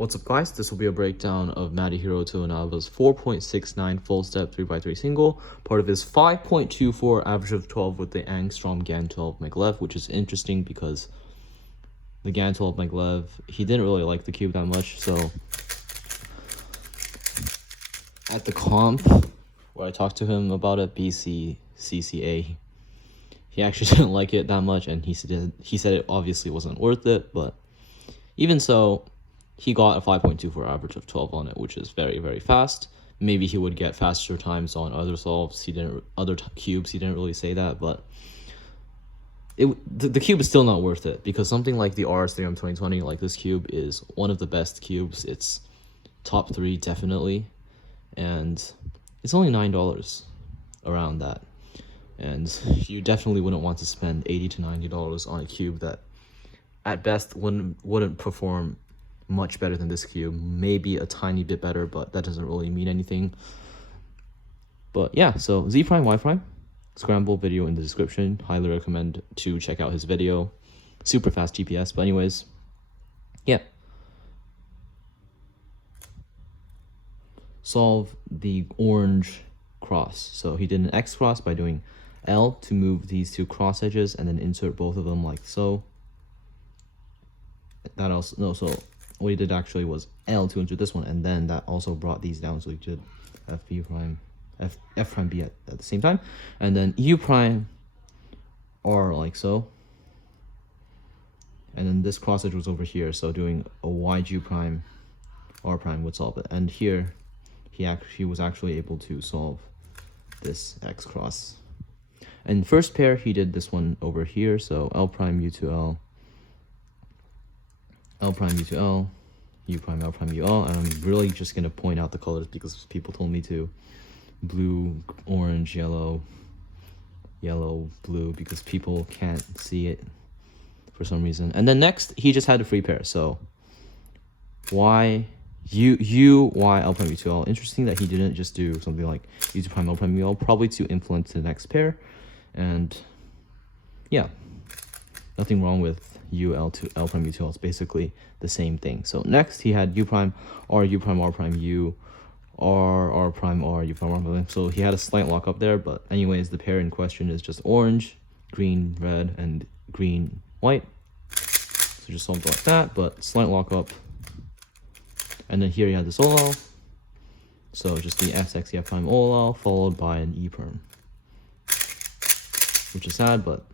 What's up guys, this will be a breakdown of Matty Hiroto Inaba's 4.69 full step 3x3 single, part of his 5.24 average of 12 with the angstrom GAN 12 maglev, which is interesting because the GAN 12 maglev, he didn't really like the cube that much, so at the comp where I talked to him about it, BCCCA, he actually didn't like it that much, and he said it obviously wasn't worth it, but even so, he got a 5.24 average of 12 on it, which is very, very fast. Maybe he would get faster times on other solves. Other cubes, he didn't really say that, but the cube is still not worth it, because something like the RS3M 2020, like this cube, is one of the best cubes. It's top 3 definitely, and it's only $9 around that. And you definitely wouldn't want to spend $80 to $90 on a cube that at best wouldn't perform much better than this cube. Maybe a tiny bit better, but that doesn't really mean anything. But yeah, so Z prime, Y prime, scramble video in the description. Highly recommend to check out his video. Super fast GPS. But anyways, yeah. Solve the orange cross. So he did an X cross by doing L to move these two cross edges and then insert both of them like so. That also, no, so what he did actually was L to insert this one, and then that also brought these down, so he did F prime B at the same time, and then U prime R like so, and then this cross edge was over here, so doing a YG prime R prime would solve it, and here he was actually able to solve this X cross. And first pair he did this one over here, so L prime U to L, L prime U to L, U prime L prime U L, and I'm really just gonna point out the colors because people told me to. Blue, orange, yellow, yellow, blue, because people can't see it for some reason. And then next he just had a free pair, so Y U Y L prime U to L. Interesting that he didn't just do something like U to prime L prime U L, probably to influence the next pair. And yeah, nothing wrong with U L to L prime U to L. It's basically the same thing. So next he had U prime R prime U R prime R U prime R prime. So he had a slight lockup there, but anyways, the pair in question is just orange, green, red, and green, white. So just solved like that, but slight lockup. And then here you had this OLL. So just the SXEF prime OLL followed by an E perm, which is sad, but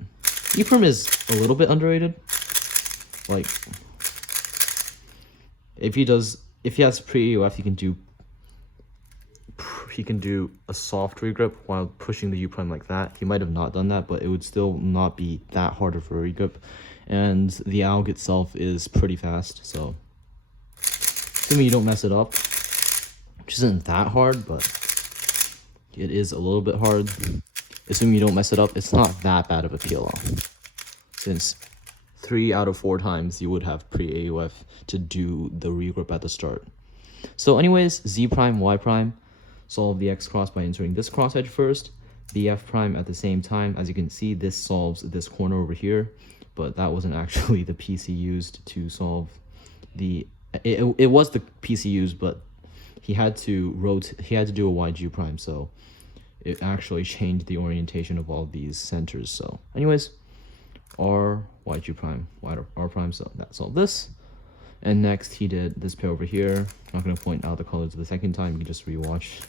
E perm is a little bit underrated. Like, if he has pre-AUF, he can do a soft regrip while pushing the U prime like that. He might have not done that, but it would still not be that hard of a regrip. And the AUG itself is pretty fast, so assuming you don't mess it up, which isn't that hard, but it is a little bit hard. Assuming you don't mess it up, it's not that bad of a PLL, since 3 out of 4 times you would have pre-AUF to do the regrip at the start. So anyways, Z prime, Y prime, solve the X cross by inserting this cross edge first, the F prime at the same time. As you can see, this solves this corner over here, but that wasn't actually the PC used to solve the, it was the PC used, but he had to do a YG prime, so it actually changed the orientation of all these centers. So anyways, R, YG prime, R prime, so that solved this. And next he did this pair over here. I'm not going to point out the colors the second time, you can just rewatch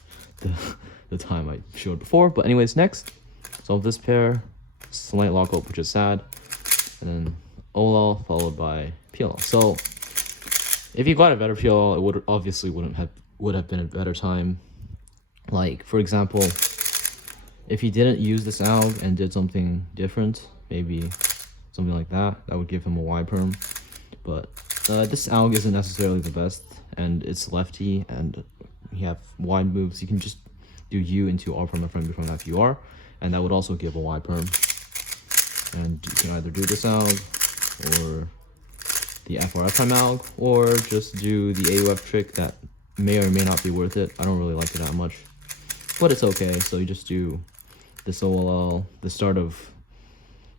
the time I showed before. But anyways, next, solve this pair, slight lockup, which is sad, and then OLL followed by PLL. So if you got a better PLL, it would have been a better time. Like, for example, if he didn't use this AUG and did something different, maybe something like that, that would give him a Y perm. But this AUG isn't necessarily the best, and it's lefty, and you have wide moves. You can just do U into R prime, F prime, B prime, F, U, R, and that would also give a Y perm. And you can either do this AUG, or the F or F prime AUG, or just do the AUF trick that may or may not be worth it. I don't really like it that much, but it's okay. So you just do this OLL, the start of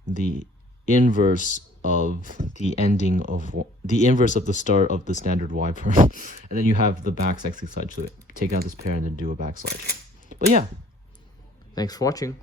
the inverse of the ending of the inverse of the start of the standard Y perm, and then you have the back sexy side to it. Take out this pair and then do a back slide. But yeah, thanks for watching.